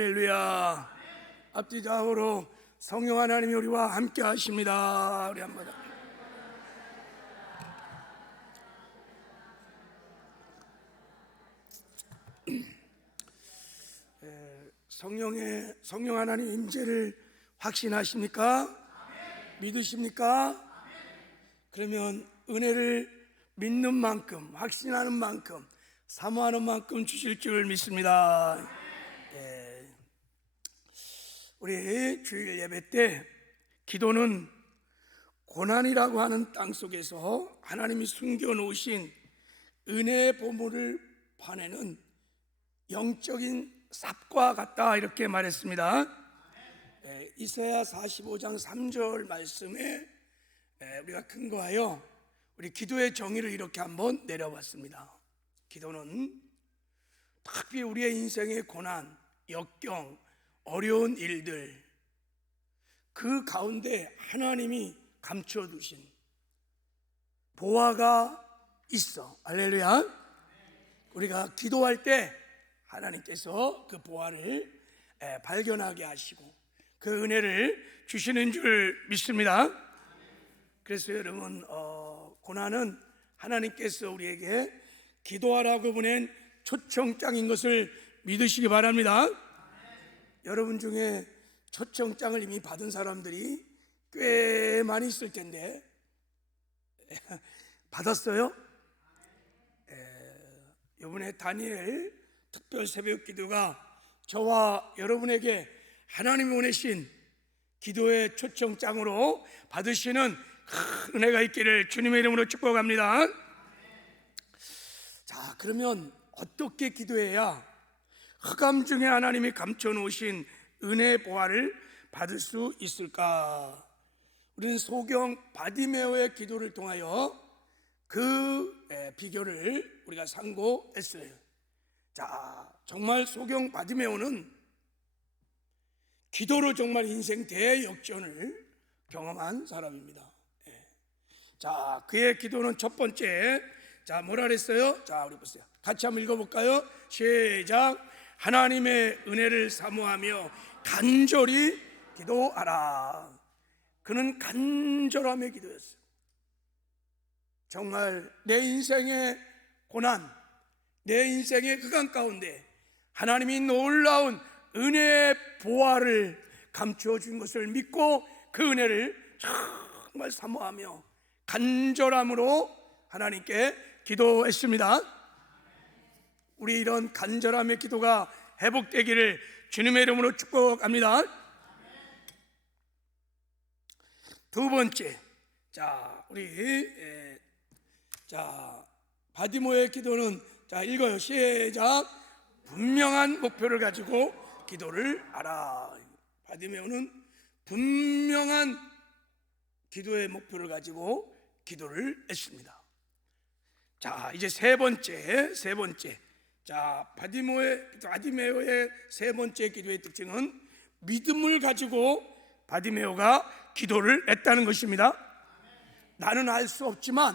할렐루야. 앞뒤 좌우로 성령 하나님이 우리와 함께 하십니다. 우리 한번 성령 하나님 임재를 확신하십니까? 믿으십니까? 그러면 은혜를 믿는 만큼, 확신하는 만큼, 사모하는 만큼 주실 줄 믿습니다. 우리 주일 예배 때 기도는 고난이라고 하는 땅 속에서 하나님이 숨겨놓으신 은혜의 보물을 파내는 영적인 삽과 같다, 이렇게 말했습니다. 이사야 45장 3절 말씀에 우리가 근거하여 우리 기도의 정의를 이렇게 한번 내려봤습니다. 기도는 특히 우리의 인생의 고난, 역경, 어려운 일들, 그 가운데 하나님이 감춰두신 보화가 있어. 할렐루야. 우리가 기도할 때 하나님께서 그 보화를 발견하게 하시고 그 은혜를 주시는 줄 믿습니다. 그래서 여러분, 고난은 하나님께서 우리에게 기도하라고 보낸 초청장인 것을 믿으시기 바랍니다. 여러분 중에 초청장을 이미 받은 사람들이 꽤 많이 있을 텐데 받았어요? 이번에 다니엘 특별 새벽 기도가 저와 여러분에게 하나님이 보내신 기도의 초청장으로 받으시는 큰 은혜가 있기를 주님의 이름으로 축복합니다. 자, 그러면 어떻게 기도해야 흑암 중에 하나님이 감춰놓으신 은혜의 보화를 받을 수 있을까? 우리는 소경 바디메오의 기도를 통하여 그 비결을 우리가 상고했어요. 자, 정말 소경 바디메오는 기도로 정말 인생 대역전을 경험한 사람입니다. 자, 그의 기도는 첫 번째, 자, 뭐라 그랬어요? 자, 우리 보세요. 같이 한번 읽어볼까요? 시작. 하나님의 은혜를 사모하며 간절히 기도하라. 그는 간절함의 기도였어요. 정말 내 인생의 고난, 내 인생의 흑암 가운데 하나님이 놀라운 은혜의 보화를 감추어 준 것을 믿고 그 은혜를 정말 사모하며 간절함으로 하나님께 기도했습니다. 우리 이런 간절함의 기도가 회복되기를 주님의 이름으로 축복합니다. 두 번째, 자, 우리 바디모의 기도는, 자, 읽어요. 시작. 분명한 목표를 가지고 기도를 하라. 바디메오는 분명한 기도의 목표를 가지고 기도를 했습니다. 자, 이제 세 번째. 자, 바디메오의 세 번째 기도의 특징은 믿음을 가지고 바디메오가 기도를 했다는 것입니다. 나는 알 수 없지만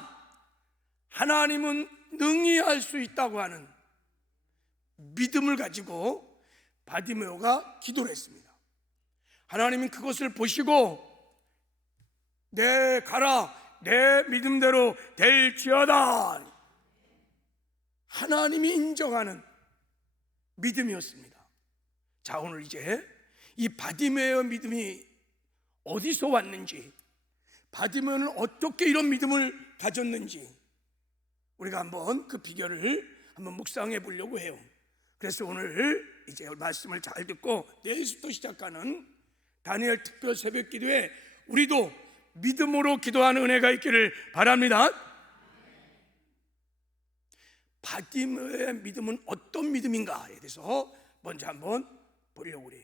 하나님은 능히 할 수 있다고 하는 믿음을 가지고 바디메오가 기도를 했습니다. 하나님은 그것을 보시고 가라, 내 믿음대로 될지어다, 하나님이 인정하는 믿음이었습니다. 자, 오늘 이제 이 바디메오의 믿음이 어디서 왔는지, 바디메오는 어떻게 이런 믿음을 가졌는지 우리가 한번 그 비결을 한번 묵상해 보려고 해요. 그래서 오늘 이제 말씀을 잘 듣고 내일부터 시작하는 다니엘 특별 새벽 기도에 우리도 믿음으로 기도하는 은혜가 있기를 바랍니다. 바디메오의 믿음은 어떤 믿음인가에 대해서 먼저 한번 보려고 해요.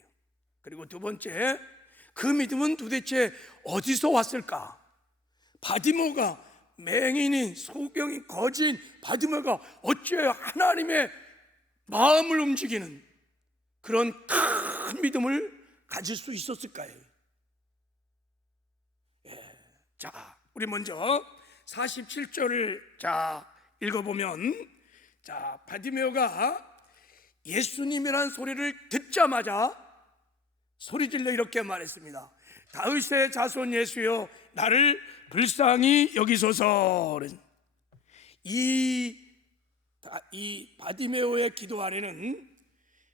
그리고 두 번째, 그 믿음은 도대체 어디서 왔을까? 바디메오가 맹인인, 소경인, 거지인 바디메오가 어찌해야 하나님의 마음을 움직이는 그런 큰 믿음을 가질 수 있었을까요? 자, 우리 먼저 47절을 읽어보면, 자, 바디메오가 예수님이라는 소리를 듣자마자 소리질러 이렇게 말했습니다. 다윗의 자손 예수여, 나를 불쌍히 여기소서. 이 바디메오의 기도 안에는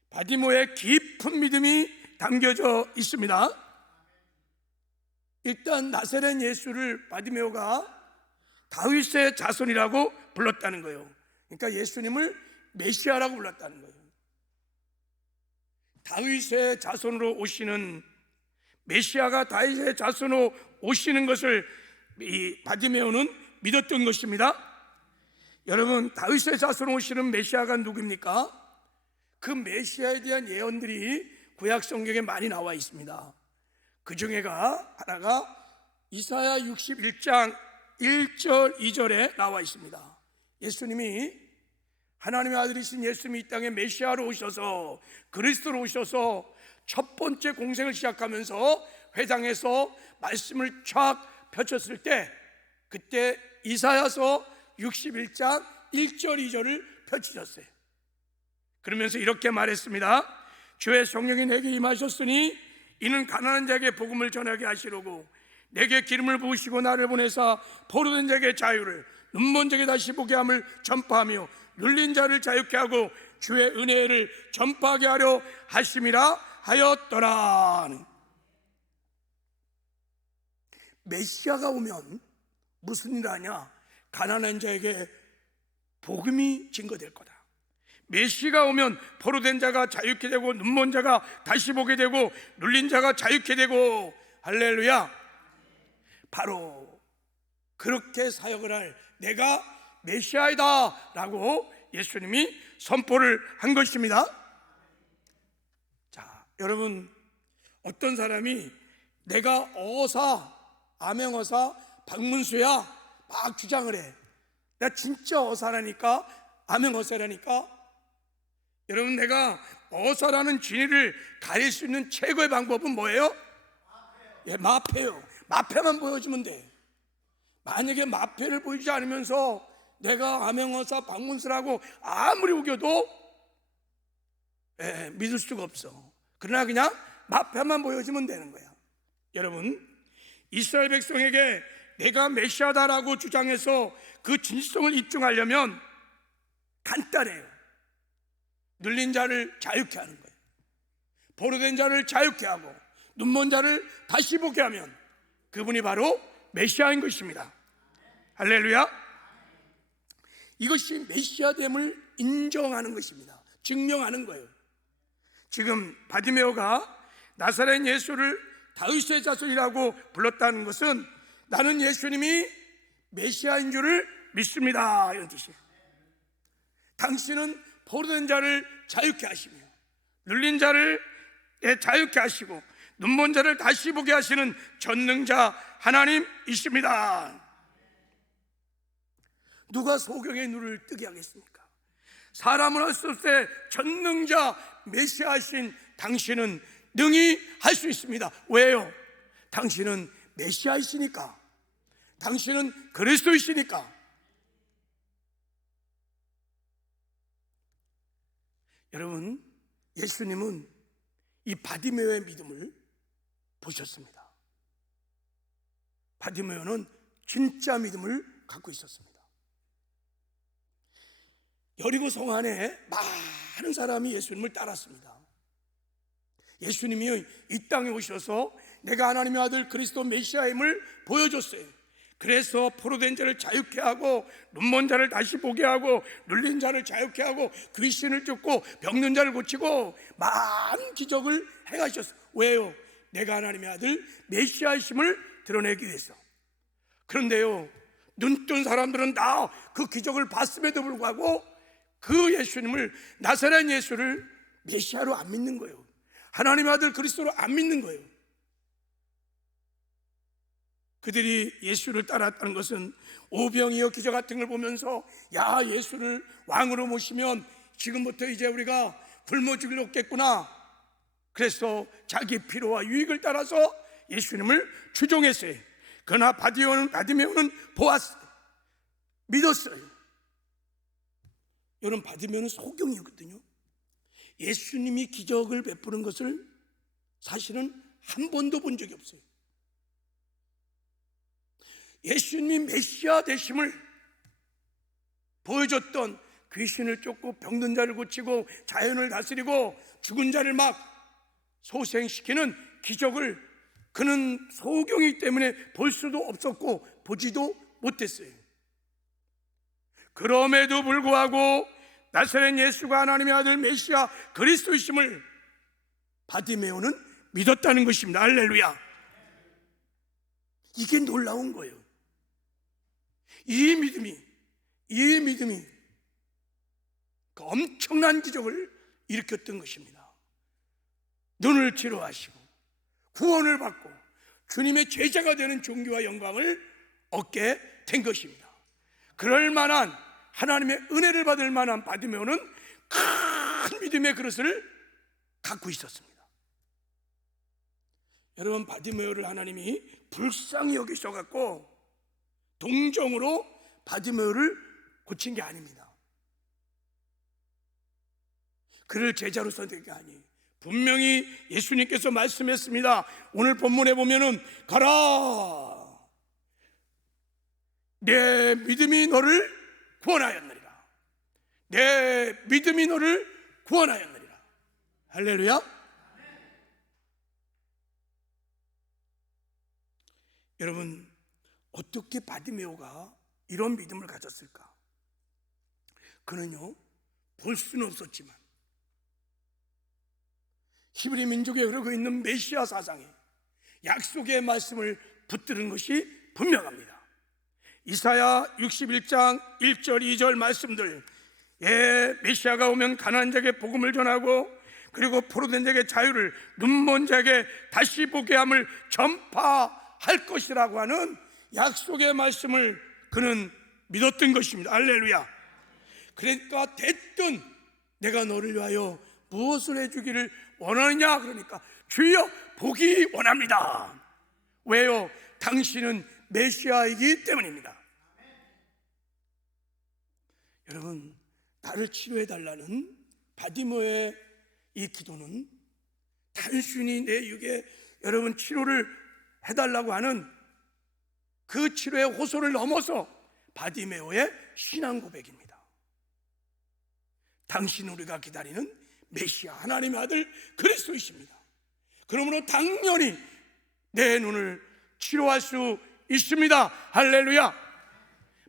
바디메오의 깊은 믿음이 담겨져 있습니다. 일단 나사렛 예수를 바디메오가 다윗의 자손이라고 불렀다는 거예요. 그러니까 예수님을 메시아라고 불렀다는 거예요. 다윗의 자손으로 오시는 메시아가 다윗의 자손으로 오시는 것을 이 바디메오는 믿었던 것입니다. 여러분, 다윗의 자손으로 오시는 메시아가 누구입니까? 그 메시아에 대한 예언들이 구약 성경에 많이 나와 있습니다. 그 중에가 하나가 이사야 61장 1절 2절에 나와 있습니다. 예수님이, 하나님의 아들이신 예수님이 이 땅에 메시아로 오셔서, 그리스도로 오셔서 첫 번째 공생을 시작하면서 회당에서 말씀을 쫙 펼쳤을 때, 그때 이사야서 61장 1절 2절을 펼치셨어요. 그러면서 이렇게 말했습니다. 주의 성령이 내게 임하셨으니 이는 가난한 자에게 복음을 전하게 하시려고 내게 기름을 부으시고 나를 보내사 포로된 자에게 자유를, 눈먼 자에게 다시 보게 함을 전파하며 눌린 자를 자유케 하고 주의 은혜를 전파하게 하려 하심이라 하였더라. 메시아가 오면 무슨 일 하냐? 가난한 자에게 복음이 증거될 거다. 메시아가 오면 포로된 자가 자유케 되고 눈먼 자가 다시 보게 되고 눌린 자가 자유케 되고, 할렐루야. 바로 그렇게 사역을 할 내가 메시아이다 라고 예수님이 선포를 한 것입니다. 자, 여러분, 어떤 사람이 내가 어사, 암행어사 박문수야 막 주장을 해. 내가 진짜 어사라니까, 암행어사라니까. 여러분, 내가 어사라는 진리를 가릴 수 있는 최고의 방법은 뭐예요? 예, 마패요. 마패만 보여주면 돼. 만약에 마패를 보이지 않으면서 내가 암행어사 박문수라고 아무리 우겨도 믿을 수가 없어. 그러나 그냥 마패만 보여주면 되는 거야. 여러분, 이스라엘 백성에게 내가 메시아다라고 주장해서 그 진실성을 입증하려면 간단해요. 눌린 자를 자유케 하는 거예요. 포로된 자를 자유케 하고 눈먼 자를 다시 보게 하면 그분이 바로 메시아인 것입니다. 할렐루야. 이것이 메시아됨을 인정하는 것입니다. 증명하는 거예요. 지금 바디메오가 나사렛 예수를 다윗의 자손이라고 불렀다는 것은 나는 예수님이 메시아인 줄을 믿습니다, 이런 뜻이에요. 당신은 포로된 자를 자유케 하시며 눌린 자를 자유케 하시고 눈먼 자를 다시 보게 하시는 전능자 하나님이십니다. 누가 소경의 눈을 뜨게 하겠습니까? 사람을 할 수 없을 때 전능자 메시아이신 당신은 능히 할 수 있습니다. 왜요? 당신은 메시아이시니까. 당신은 그리스도이시니까. 여러분, 예수님은 이 바디메오의 믿음을 보셨습니다. 바디메오는 진짜 믿음을 갖고 있었습니다. 여리고 성 안에 많은 사람이 예수님을 따랐습니다. 예수님이 이 땅에 오셔서 내가 하나님의 아들 그리스도 메시아임을 보여줬어요. 그래서 포로된 자를 자유케 하고 눈먼 자를 다시 보게 하고 눌린 자를 자유케 하고 귀신을 쫓고 병든 자를 고치고 많은 기적을 행하셨어요. 왜요? 내가 하나님의 아들 메시아이심을 드러내기 위해서. 그런데요, 눈뜬 사람들은 다 그 기적을 봤음에도 불구하고 그 예수님을, 나사렛 예수를 메시아로 안 믿는 거예요. 하나님의 아들 그리스도로 안 믿는 거예요. 그들이 예수를 따랐다는 것은 오병이어 기적 같은 걸 보면서 야, 예수를 왕으로 모시면 지금부터 이제 우리가 굶어 죽일 없겠구나. 그래서 자기 필요와 유익을 따라서 예수님을 추종했어요. 그러나 바디메오는 보았어요. 믿었어요. 여러분, 바디메오는 소경이었거든요. 예수님이 기적을 베푸는 것을 사실은 한 번도 본 적이 없어요. 예수님이 메시아 되심을 보여줬던, 귀신을 쫓고 병든 자를 고치고 자연을 다스리고 죽은 자를 막 소생시키는 기적을 그는 소경이기 때문에 볼 수도 없었고 보지도 못했어요. 그럼에도 불구하고 나사렛 예수가 하나님의 아들 메시아 그리스도이심을 바디메오는 믿었다는 것입니다. 할렐루야. 이게 놀라운 거예요. 이 믿음이 그 엄청난 기적을 일으켰던 것입니다. 눈을 치료하시고 구원을 받고 주님의 제자가 되는 존귀와 영광을 얻게 된 것입니다. 그럴 만한, 하나님의 은혜를 받을 만한 바디메오는 큰 믿음의 그릇을 갖고 있었습니다. 여러분, 바디메오를 하나님이 불쌍히 여기셔갖고 동정으로 바디메오를 고친 게 아닙니다. 그를 제자로 선택한 게 아니에요. 분명히 예수님께서 말씀했습니다. 오늘 본문에 보면은 가라, 내 믿음이 너를 구원하였느니라. 내 믿음이 너를 구원하였느니라. 할렐루야. 여러분, 어떻게 바디메오가 이런 믿음을 가졌을까? 그는요, 볼 수는 없었지만 히브리 민족에 흐르고 있는 메시아 사상에 약속의 말씀을 붙드는 것이 분명합니다. 이사야 61장 1절 2절 말씀들, 메시아가 오면 가난한 자에게 복음을 전하고 그리고 포로된 자에게 자유를, 눈먼 자에게 다시 보게 함을 전파할 것이라고 하는 약속의 말씀을 그는 믿었던 것입니다. 할렐루야. 그러니까 됐든 내가 너를 위하여 무엇을 해주기를 원하느냐? 그러니까 주여 보기 원합니다. 왜요? 당신은 메시아이기 때문입니다. 여러분, 나를 치료해달라는 바디메오의 이 기도는 단순히 내 육에 여러분 치료를 해달라고 하는 그 치료의 호소를 넘어서 바디메오의 신앙 고백입니다. 당신 우리가 기다리는 메시아 하나님의 아들 그리스도이십니다. 그러므로 당연히 내 눈을 치료할 수 있습니다. 할렐루야.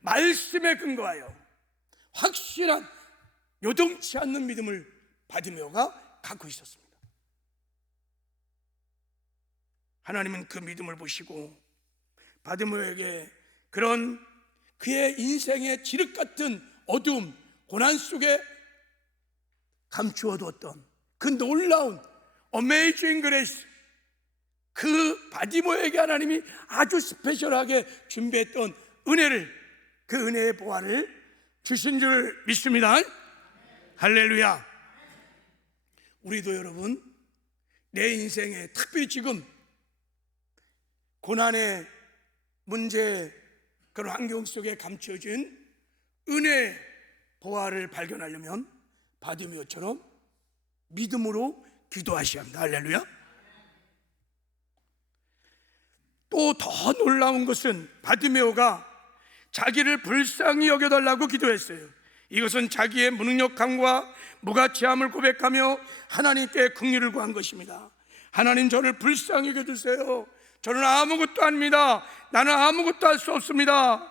말씀에 근거하여 확실한 요동치 않는 믿음을 바디메오가 갖고 있었습니다. 하나님은 그 믿음을 보시고 바디메오에게 그런 그의 인생의 지륵 같은 어두움, 고난 속에 감추어두었던 그 놀라운 어메이징 그레이스, 그 바디메오에게 하나님이 아주 스페셜하게 준비했던 은혜를, 그 은혜의 보화를 주신 줄 믿습니다. 할렐루야. 우리도 여러분, 내 인생에 특별히 지금 고난의 문제, 그런 환경 속에 감춰진 은혜 보화를 발견하려면 바디메오처럼 믿음으로 기도하셔야 합니다. 할렐루야. 또 더 놀라운 것은 바디메오가 자기를 불쌍히 여겨달라고 기도했어요. 이것은 자기의 무능력함과 무가치함을 고백하며 하나님께 긍휼을 구한 것입니다. 하나님, 저를 불쌍히 여겨주세요. 저는 아무것도 아닙니다. 나는 아무것도 할 수 없습니다.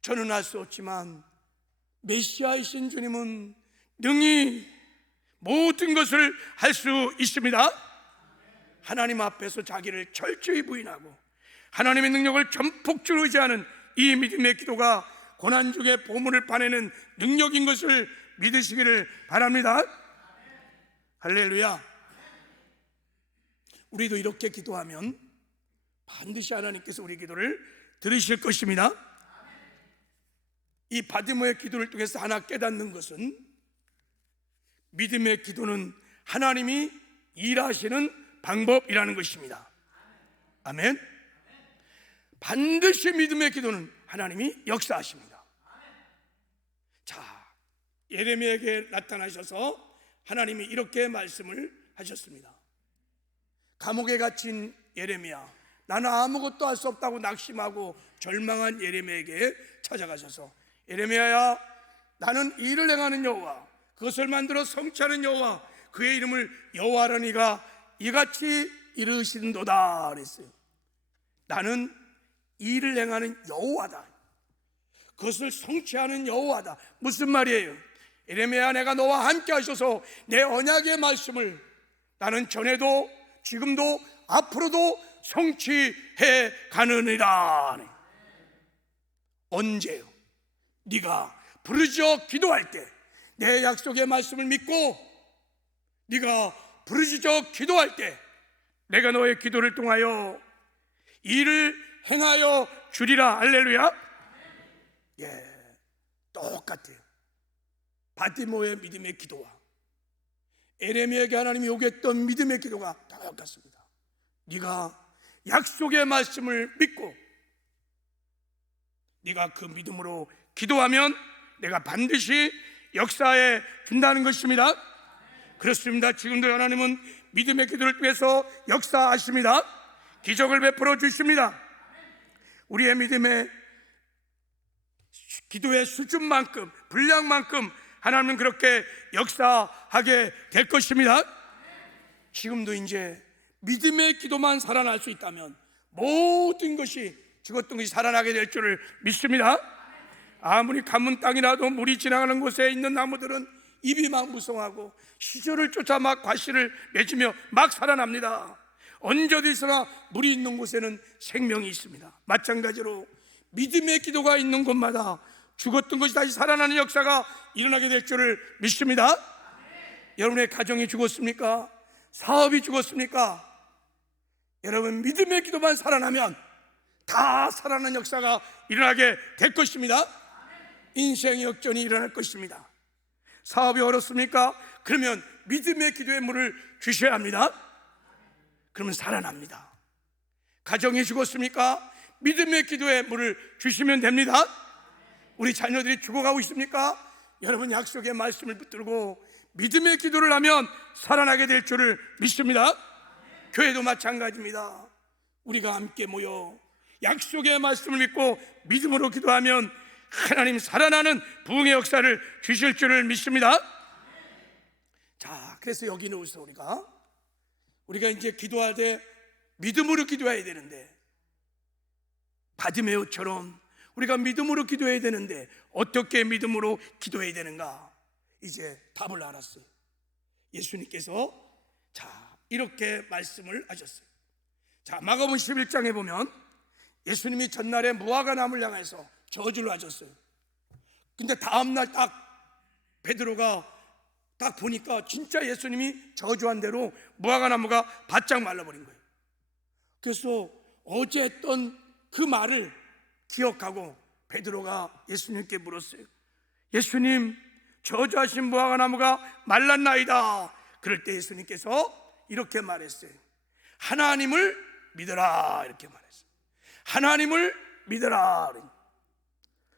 저는 할 수 없지만 메시아이신 주님은 능히 모든 것을 할 수 있습니다. 하나님 앞에서 자기를 철저히 부인하고 하나님의 능력을 전폭적으로 의지하는 이 믿음의 기도가 고난 중에 보물을 파내는 능력인 것을 믿으시기를 바랍니다. 할렐루야. 우리도 이렇게 기도하면 반드시 하나님께서 우리 기도를 들으실 것입니다. 이 바디메오의 기도를 통해서 하나 깨닫는 것은 믿음의 기도는 하나님이 일하시는 방법이라는 것입니다. 아멘. 반드시 믿음의 기도는 하나님이 역사하십니다. 자, 예레미야에게 나타나셔서 하나님이 이렇게 말씀을 하셨습니다. 감옥에 갇힌 예레미야, 나는 아무것도 할 수 없다고 낙심하고 절망한 예레미야에게 찾아가셔서, 예레미야야, 나는 일을 행하는 여호와, 그것을 만들어 성취하는 여호와, 그의 이름을 여호와라니가 이같이 이르시는도다 그랬어요. 나는 일을 행하는 여호와다, 그것을 성취하는 여호와다. 무슨 말이에요? 예레미야, 내가 너와 함께 하셔서 내 언약의 말씀을 나는 전에도 지금도 앞으로도 성취해 가느니라. 언제요? 네가 부르짖어 기도할 때, 내 약속의 말씀을 믿고 네가 부르짖어 기도할 때, 내가 너의 기도를 통하여 일을 행하여 주리라. 할렐루야. 예, 똑같아요. 바디모의 믿음의 기도와 예레미야에게 하나님이 요구했던 믿음의 기도가 똑같습니다. 네가 약속의 말씀을 믿고 네가 그 믿음으로 기도하면 내가 반드시 역사해 준다는 것입니다. 그렇습니다. 지금도 하나님은 믿음의 기도를 통해서 역사하십니다. 기적을 베풀어 주십니다. 우리의 믿음의 기도의 수준만큼, 분량만큼 하나님은 그렇게 역사하게 될 것입니다. 지금도 이제 믿음의 기도만 살아날 수 있다면 모든 것이, 죽었던 것이 살아나게 될 줄을 믿습니다. 아무리 가문 땅이라도 물이 지나가는 곳에 있는 나무들은 잎이 막 무성하고 시절을 쫓아 막 과실을 맺으며 막 살아납니다. 언제 어디서나 물이 있는 곳에는 생명이 있습니다. 마찬가지로 믿음의 기도가 있는 곳마다 죽었던 것이 다시 살아나는 역사가 일어나게 될 줄을 믿습니다. 여러분의 가정이 죽었습니까? 사업이 죽었습니까? 여러분, 믿음의 기도만 살아나면 다 살아나는 역사가 일어나게 될 것입니다. 인생의 역전이 일어날 것입니다. 사업이 어렵습니까? 그러면 믿음의 기도의 물을 주셔야 합니다. 그러면 살아납니다. 가정이 죽었습니까? 믿음의 기도의 물을 주시면 됩니다. 우리 자녀들이 죽어가고 있습니까? 여러분, 약속의 말씀을 붙들고 믿음의 기도를 하면 살아나게 될 줄을 믿습니다. 교회도 마찬가지입니다. 우리가 함께 모여 약속의 말씀을 믿고 믿음으로 기도하면 하나님 살아나는 부흥의 역사를 주실 줄을 믿습니다. 자, 그래서 여기는 우리가 이제 기도할 때 믿음으로 기도해야 되는데, 바디메오처럼 우리가 믿음으로 기도해야 되는데 어떻게 믿음으로 기도해야 되는가? 이제 답을 알았어요. 예수님께서 이렇게 말씀을 하셨어요. 마가복음 11장에 보면 예수님이 전날에 무화과 나무를 향해서 저주를 하셨어요. 근데 다음날 딱 베드로가 딱 보니까 진짜 예수님이 저주한 대로 무화과 나무가 바짝 말라버린 거예요. 그래서 어제 했던 그 말을 기억하고 베드로가 예수님께 물었어요. 예수님, 저주하신 무화과 나무가 말랐나이다. 그럴 때 예수님께서 이렇게 말했어요. 하나님을 믿어라. 이렇게 말했어요. 하나님을 믿어라.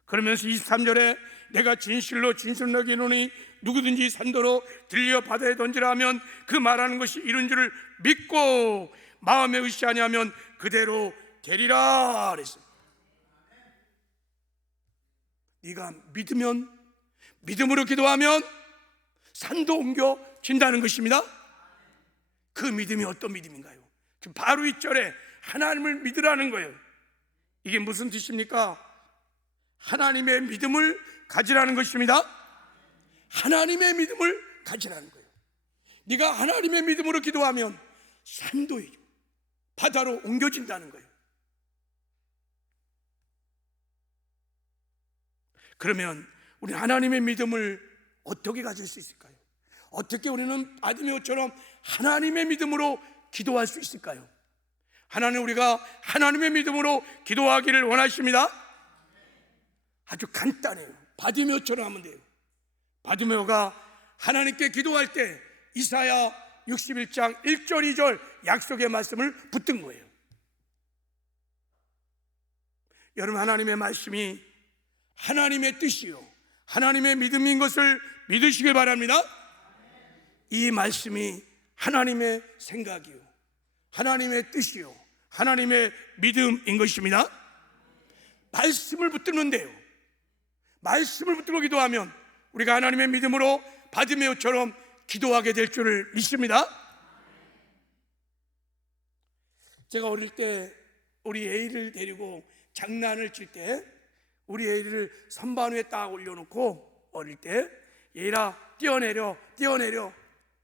그러면서 23절에 내가 진실로 너희노니 누구든지 산도로 들려 바다에 던지라 하면 그 말하는 것이 이룬 줄을 믿고 마음에 의시하냐면 그대로 되리라 그랬어요. 네가 믿으면, 믿음으로 기도하면 산도 옮겨진다는 것입니다. 그 믿음이 어떤 믿음인가요? 바로 이 절에 하나님을 믿으라는 거예요. 이게 무슨 뜻입니까? 하나님의 믿음을 가지라는 것입니다. 하나님의 믿음을 가지라는 거예요. 네가 하나님의 믿음으로 기도하면 산도 바다로 옮겨진다는 거예요. 그러면 우리 하나님의 믿음을 어떻게 가질 수 있을까요? 어떻게 우리는 바디메오처럼 하나님의 믿음으로 기도할 수 있을까요? 하나님, 우리가 하나님의 믿음으로 기도하기를 원하십니다. 아주 간단해요. 바디메오처럼 하면 돼요. 바디메오가 하나님께 기도할 때 이사야 61장 1절 2절 약속의 말씀을 붙든 거예요. 여러분, 하나님의 말씀이 하나님의 뜻이요 하나님의 믿음인 것을 믿으시길 바랍니다. 이 말씀이 하나님의 생각이요, 하나님의 뜻이요, 하나님의 믿음인 것입니다. 말씀을 붙들는데요, 말씀을 붙들고 기도하면 우리가 하나님의 믿음으로 바디메오처럼 기도하게 될 줄을 믿습니다. 제가 어릴 때 우리 애를 데리고 장난을 칠 때 우리 애를 선반 위에 딱 올려놓고 어릴 때 얘라 뛰어내려 뛰어내려,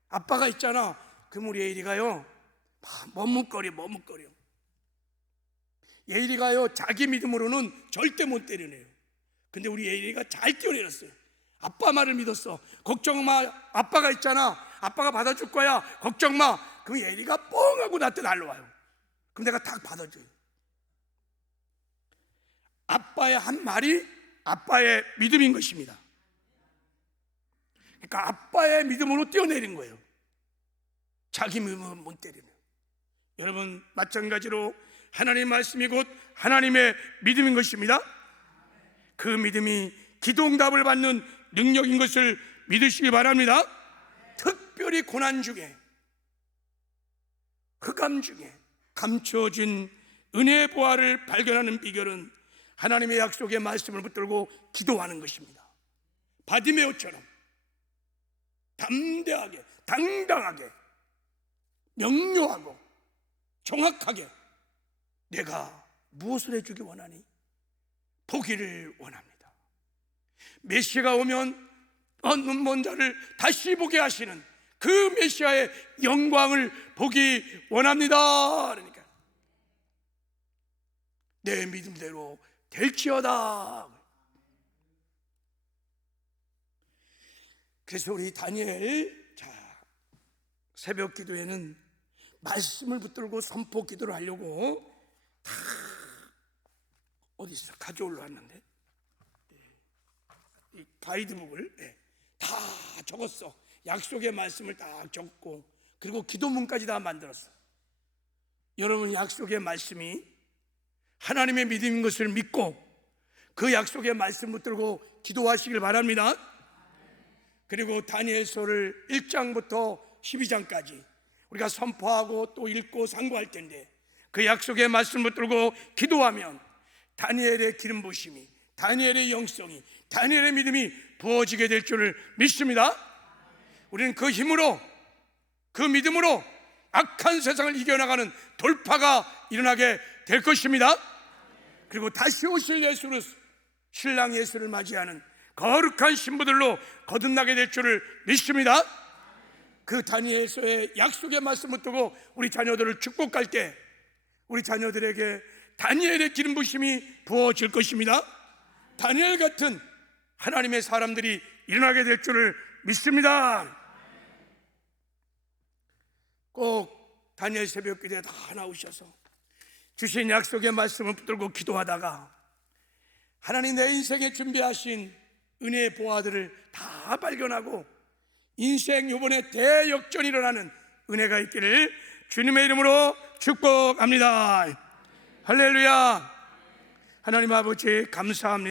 아빠가 있잖아. 그럼 우리 에이리가요 머뭇거려. 에이리가요 자기 믿음으로는 절대 못 때려내요. 근데 우리 에이리가 잘 뛰어내렸어요. 아빠 말을 믿었어. 걱정 마, 아빠가 있잖아. 아빠가 받아줄 거야. 걱정 마. 그럼 에이리가 뻥 하고 나한테 날라와요. 그럼 내가 딱 받아줘요. 아빠의 한 말이 아빠의 믿음인 것입니다. 그러니까 아빠의 믿음으로 뛰어내린 거예요. 자기 믿음은 못 때리면. 여러분 마찬가지로 하나님의 말씀이 곧 하나님의 믿음인 것입니다. 그 믿음이 기도응답을 받는 능력인 것을 믿으시기 바랍니다. 특별히 고난 중에, 흑암 중에 감춰진 은혜의 보화를 발견하는 비결은 하나님의 약속의 말씀을 붙들고 기도하는 것입니다. 바디메오처럼 담대하게, 당당하게, 명료하고 정확하게 내가 무엇을 해주기 원하니? 보기를 원합니다. 메시아가 오면 눈먼 자를 다시 보게 하시는 그 메시아의 영광을 보기 원합니다. 그러니까 내 믿음대로 될지어다. 그래서 우리 다니엘, 새벽 기도에는 말씀을 붙들고 선포 기도를 하려고 다 어디서 가져올려 왔는데, 이 가이드북을 다 적었어. 약속의 말씀을 다 적고, 그리고 기도문까지 다 만들었어. 여러분 약속의 말씀이 하나님의 믿음인 것을 믿고 그 약속의 말씀 붙들고 기도하시길 바랍니다. 그리고 다니엘서를 1장부터 12장까지 우리가 선포하고 또 읽고 상고할 텐데, 그 약속의 말씀 붙들고 기도하면 다니엘의 기름 부으심이, 다니엘의 영성이, 다니엘의 믿음이 부어지게 될 줄을 믿습니다. 우리는 그 힘으로, 그 믿음으로 악한 세상을 이겨나가는 돌파가 일어나게 될 것입니다. 그리고 다시 오실 예수를, 신랑 예수를 맞이하는 거룩한 신부들로 거듭나게 될 줄을 믿습니다. 그 다니엘서의 약속의 말씀 붙들고 우리 자녀들을 축복할 때 우리 자녀들에게 다니엘의 기름 부으심이 부어질 것입니다. 다니엘 같은 하나님의 사람들이 일어나게 될 줄을 믿습니다. 꼭 다니엘 새벽 기도에 다 나오셔서 주신 약속의 말씀을 붙들고 기도하다가 하나님 내 인생에 준비하신 은혜의 보화들을 다 발견하고 인생 이번에 대역전이 일어나는 은혜가 있기를 주님의 이름으로 축복합니다. 할렐루야. 하나님 아버지 감사합니다.